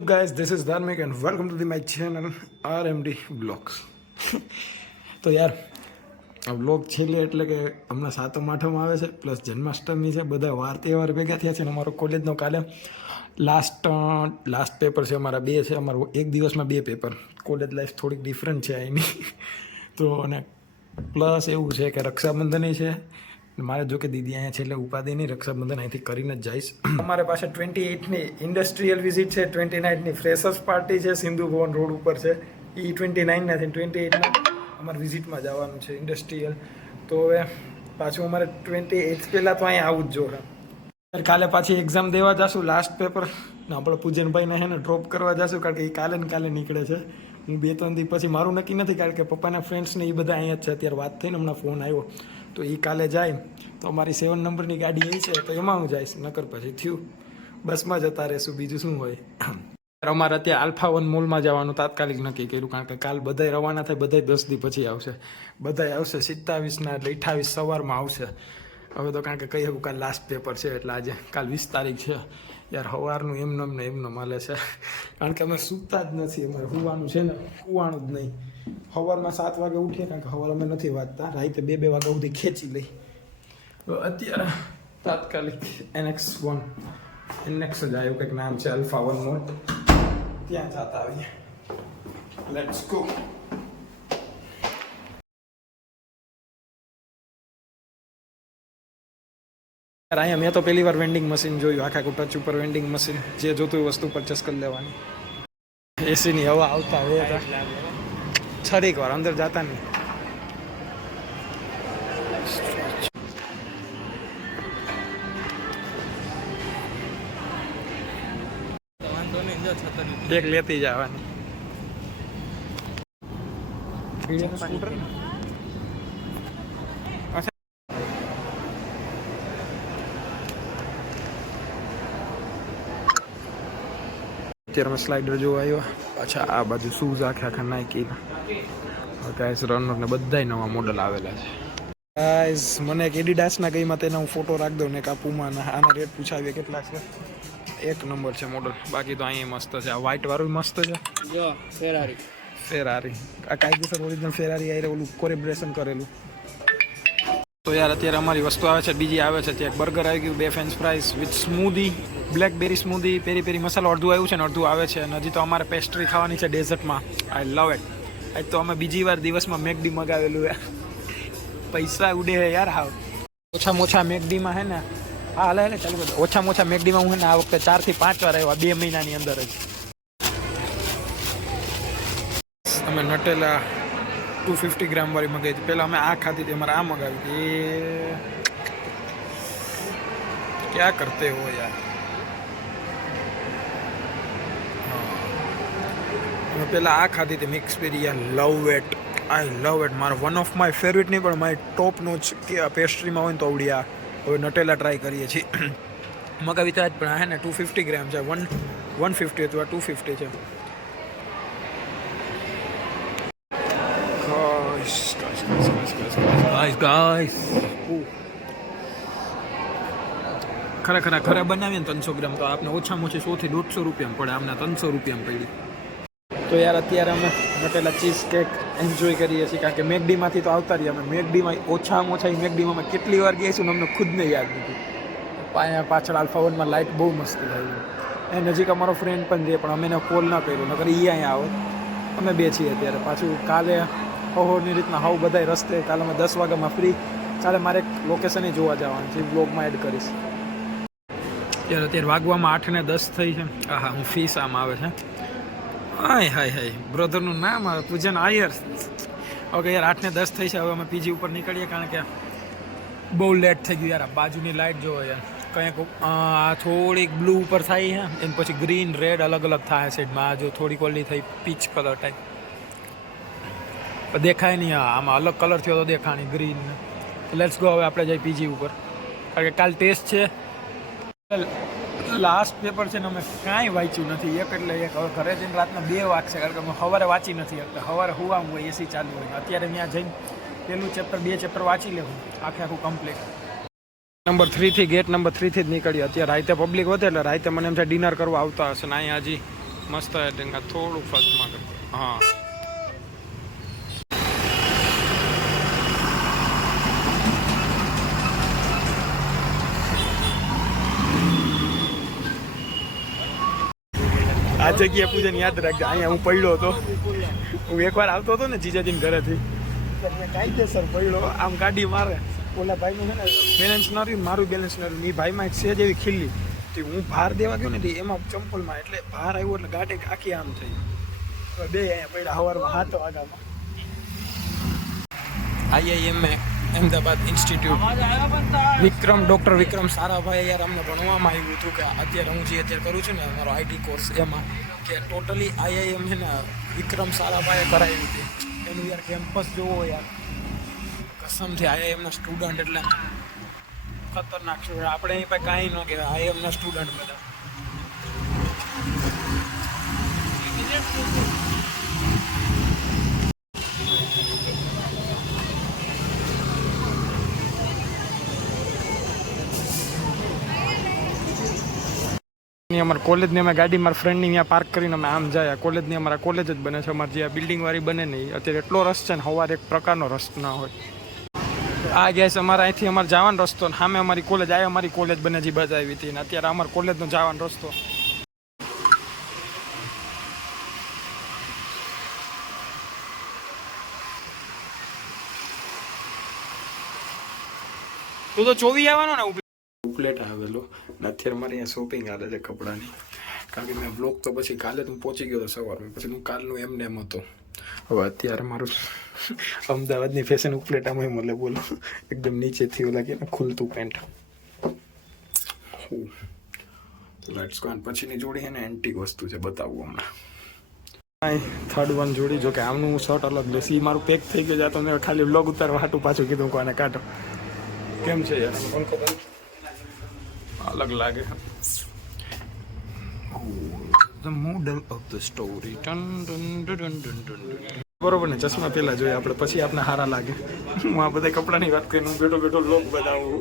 Guys, this is Dharmik and welcome to my channel RMD Vlogs. તો યાર આ vlog છેલ્લે એટલે કે હમણાં સાતમ આઠમ આવે છે પ્લસ જન્માષ્ટમી છે, બધા વાર તહેવાર ભેગા થયા છે અને અમારો કોલેજનો કાલે લાસ્ટ પેપર છે, અમારા બે છે, અમારું એક દિવસમાં બે પેપર. કોલેજ લાઈફ થોડીક ડિફરન્ટ છે અહીંની. તો અને પ્લસ એવું છે કે રક્ષાબંધન છે. મારે જો કે દીદી અહીંયા છેલ્લે ઉપાધિ નહીં, રક્ષાબંધન અહીંથી કરીને જ જઈશ. અમારે પાસે 28ની ઇન્ડસ્ટ્રીયલ વિઝિટ છે, 29ની ફ્રેશર્સ પાર્ટી છે, સિંધુ ભવન રોડ ઉપર છે. એ 29ના થી 28ના અમારે વિઝિટમાં જવાનું છે ઇન્ડસ્ટ્રીયલ. તો હવે પાછું અમારે 28 પહેલાં તો અહીંયા આવવું જ જોઈએ. કાલે પાછી એક્ઝામ દેવા જશું, લાસ્ટ પેપર ને આપણે પૂજનભાઈને છે ને ડ્રોપ કરવા જશું, કારણ કે એ કાલે ને કાલે નીકળે છે. હું 2-3 દી પછી મારું નક્કી નથી, કારણ કે પપ્પાના ફ્રેન્ડ્સને એ બધા અહીંયા જ છે. અત્યારે વાત થઈને હમણાં ફોન આવ્યો તો એ કાલે જાય તો અમારી 7 નંબરની ગાડી એ છે તો એમાં હું જઈશ, નકર પછી થયું બસમાં જતા રહેશું, બીજું શું હોય. અમારે અત્યારે આલ્ફા 1 મોલમાં જવાનું તાત્કાલિક નક્કી કર્યું, કારણ કે કાલ બધાય રવાના થાય, બધાય 10 દી પછી આવશે, બધાય આવશે 27ના એટલે 28 સવારમાં આવશે. હવે તો કારણ કે કહી શકું કાલ લાસ્ટ પેપર છે એટલે આજે કાલ 20 તારીખ છે. યાર સવારનું એમને મળે છે, કારણ કે અમે સૂતા જ નથી. અમારે સુવાનું છે ને સુવાનું જ નહીં. સવારમાં 7 વાગે ઉઠીએ, કારણ કે સવાર અમે નથી વાંચતા, રાતે 2 વાગ્યા સુધી ખેંચી લઈ. તો અત્યારે તાત્કાલિક NX1 NX જ આવ્યું, કંઈક નામ છે, આલ્ફા 1 મોલ, ત્યાં જતા આવીએ. Let's go. અહીંયા મેં તો પહેલી વાર વેન્ડિંગ મશીન જોયું, આખા ટચ ઉપર વેન્ડિંગ મશીન, જે જોતું હોય વસ્તુ પરચેસ કરી લેવાની. એસીની હવા આવતા હોય છડીક વાર અંદર જતા નહીં. એક લેતી જવાની. સ્કૂટર અત્યારે અમે સ્લાઇડર જોવા આવ્યા. અચ્છા, આ બાજુ શૂઝ આખા નાઇકીના ગાઈસ, રનર ને બધાય નવા મોડલ આવેલા છે. ગાઈસ મને એક એડિડાસના ગઈમાં તેના હું ફોટો રાખી દઉં ને એક આ પુમાના. આના રેટ પૂછાવીએ કેટલા છે. એક નંબર છે મોડલ. બાકી તો અહીંયા મસ્ત છે. આ વ્હાઇટ વાળું મસ્ત છે. જો ફેરારી આ કાયદેસર ઓરિજિનલ ફેરારી આઈ ઓલું કોરેબ્રેશન કરેલું. તો યાર અત્યારે અમારી વસ્તુ આવે છે, બીજી આવે છે. ત્યાં બર્ગર આવી ગયું, 2 ફ્રેન્ચ ફ્રાઈઝ વિથ સ્મૂધી, બ્લેકબેરી સ્મૂધી, પેરી મસાલો અડધું આવ્યું છે ને અડધું આવે છે. અને હજી તો અમારે પેસ્ટ્રી ખાવાની છે ડેઝર્ટમાં. આઈ લવ ઇટ. આજ તો અમે બીજી વાર દિવસમાં મેકડી મગાવેલું. પૈસા ઉડે હે યાર. હાવ ઓછામાં ઓછા મેકડીમાં હે ને, હા હાલે ચાલુ કરી. ઓછામાં ઓછા મેકડીમાં હું ને આ વખતે 4 થી 5 વાર આવ્યા 2 મહિનાની અંદર જ. અમે નટેલા 250 ગ્રામ વાળી મગાવી હતી. પહેલાં અમે આ ખાધી હતી, અમારે આ મગાવી હતી. ક્યાં કરતે હો યાર. અમે પહેલાં આ ખાધી હતી મિક્સ પેરી. યાર લવ ઇટ, આઈ લવ ઇટ. મારો વન ઓફ માય ફેવરેટ નહીં પણ મારી ટોપનો જ પેસ્ટ્રીમાં હોય ને તો આવડી. આ હવે નટેલા ટ્રાય કરીએ છીએ. મગાવી ત્યાં જ પણ હે ને 250 ગ્રામ છે. 150 હતું, આ 250 છે. ગાઈસ ખરેખર ઘરે બનાવીએ ને 300 ગ્રામ તો આપણે ઓછામાં ઓછી 100 થી 150 રૂપિયામાં પડે. આમને 300 રૂપિયામાં પડી. તો યાર અત્યારે અમે નટેલા ચીઝ કેક એન્જોય કરીએ છીએ, કારણ કે મેકડીમાંથી તો આવતા રહીએ. અમે મેકડીમાં ઓછામાં ઓછા મેકડીમાં અમે કેટલી વાર ગયા છું ને અમને ખુદને યાદ નથી. અહીંયા પાછળ આલ્ફા 1માં લાઇટ બહુ મસ્ત થાય. એ નજીક અમારો ફ્રેન્ડ પણ છે, પણ અમે એને કોલ ના કર્યો, નકર એ અહીંયા આવો. અમે બે છીએ અત્યારે. પાછું કાલે હોની રીતના હાવ બધાય રસ્તે. કાલે અમે 10 વાગ્યામાં ફ્રી. કાલે મારે એક લોકેશન જોવા જવાનું છે, બ્લોગમાં એડ કરીશ. અત્યારે વાગવામાં 8 ને 10 થઈ છે. હા હું ફીસ આમ આવે છે. હાય બ્રધરનું નામ આવે પૂજન આયર. ઓકે યાર 8 ને 10 થઈ છે. હવે અમે પીજી ઉપર નીકળીએ, કારણ કે બહુ લેટ થઈ ગયું યાર. બાજુની લાઇટ જોવો યાર, કંઈક થોડીક બ્લુ ઉપર થાય છે, એની પછી ગ્રીન રેડ અલગ થાય સાઈડમાં. જો થોડીક ઓલી થઈ પીચ કલર ટાઈપ દેખાય નહીં. આમાં અલગ કલર થયો તો દેખાણી ગ્રીન. Let's go. હવે આપણે જઈએ પીજી ઉપર, કારણ કે કાલ ટેસ્ટ છે. લાસ્ટ પેપર છે ને અમે કાંઈ વાંચ્યું નથી. એક એટલે એક. હવે ઘરે જઈને રાતના 2 વાગશે, કારણ કે અમે સવારે વાંચી નથી શકતા. સવારે હુવાનું હોય, એસી ચાલુ હોય. અત્યારે ત્યાં જઈને પહેલું ચેપ્ટર 2 ચેપ્ટર વાંચી લેવું આખું કમ્પ્લીટ. નંબર 3 થી ગેટ નંબર 3 થી જ નીકળ્યો. અત્યારે રાતે પબ્લિક વધે એટલે રાતે મને એમ થાય ડિનર કરવા આવતા હશે ને. અહીંયા હજી મસ્ત એડિંગ થોડું ફર્સ્ટમાં કરતો હા આ જગ્યા પૂજન યાદ રાખજો અહીંયા હું પડ્યો હતો હું એકવાર આવતો હતો ને જીજાજીને ઘરેથી કાયદેસર પડ્યો આમ ગાડી મારે ઓલા ભાઈનું છે ને બેલેન્સ ન રહ્યું મારું બેલેન્સ ન રહ્યું એ ભાઈમાં એક સેજ એવી ખીલ્લી તે હું ભાર દેવા ગયો ને તે એમાં ચંપલમાં એટલે ભાર આવ્યો એટલે ગાડી આખી આમ થઈ બે અહીંયા પડ્યા સવારમાં 7 વાગ્યામાં IIM Ahmedabad institute doctor Vikram Sarabhai યાર અમને ભણવામાં આવ્યું હતું કે અત્યારે હું જે અત્યારે કરું છું ને મારો IT કોર્સ એમાં કે ટોટલી IIM છે ને વિક્રમ સારાભાઈએ કરાવી હતી એનું યાર કેમ્પસ જોવો યાર કસમથી IIMના સ્ટુડન્ટ એટલે ખતરનાક છે આપણે અહીં પાસે કાંઈ ન કહેવાય IIMના સ્ટુડન્ટ બધા અમારા કોલેજની અમે ગાડી મારા ફ્રેન્ડની ત્યાં પાર્ક કરીને અમે આમ જાય કોલેજની અમારા કોલેજ જ બને છે અમારે જે બિલ્ડિંગવાળી બને નહીં અત્યારે એટલો રસ છે ને સવારે એક પ્રકારનો રસ ના હોય આ ગેસ અમારે અહીંથી અમારે જવાનો રસ્તો ને સામે અમારી કોલેજ આ અમારી કોલેજ બને જે બજાવી હતી ને અત્યારે અમારા કોલેજનો જવાનો રસ્તો તું તો ચોવી આવવાનો ને ઉપલેટ આવેલો ને અત્યારે મારે અહીંયા શોપિંગ હાલે છે કપડાની કારણ કે મેં બ્લોગ તો પછી કાલે હું પહોંચી ગયો હતો સવારમાં પછી હું કાલનું એમને એમ હતો હવે અત્યારે મારું અમદાવાદની ફેશન ઉપલેટામાં મળે બોલો એકદમ નીચેથી ઓલા કે ને ખુલતું પેન્ટ લેટ્સ ગો પછીની જોડી છે ને એન્ટિક વસ્તુ છે બતાવું હમણાં થર્ડ વન જોડી જો કે આમનું શર્ટ અલગ લેશે એ મારું પેક થઈ ગયું તો મેં ખાલી બ્લોગ ઉતારવા હાટું પાછું કીધું કોને કાઢો કેમ છે યાર કોણ ખબર અલગ લાગે the model of the story બરોબર ને ચશ્મા પેલા જોઈએ આપણે પછી આપણે સારા લાગે હું આ બધા કપડાની વાત કરીને હું બેઠો બેઠો લોક બતાવું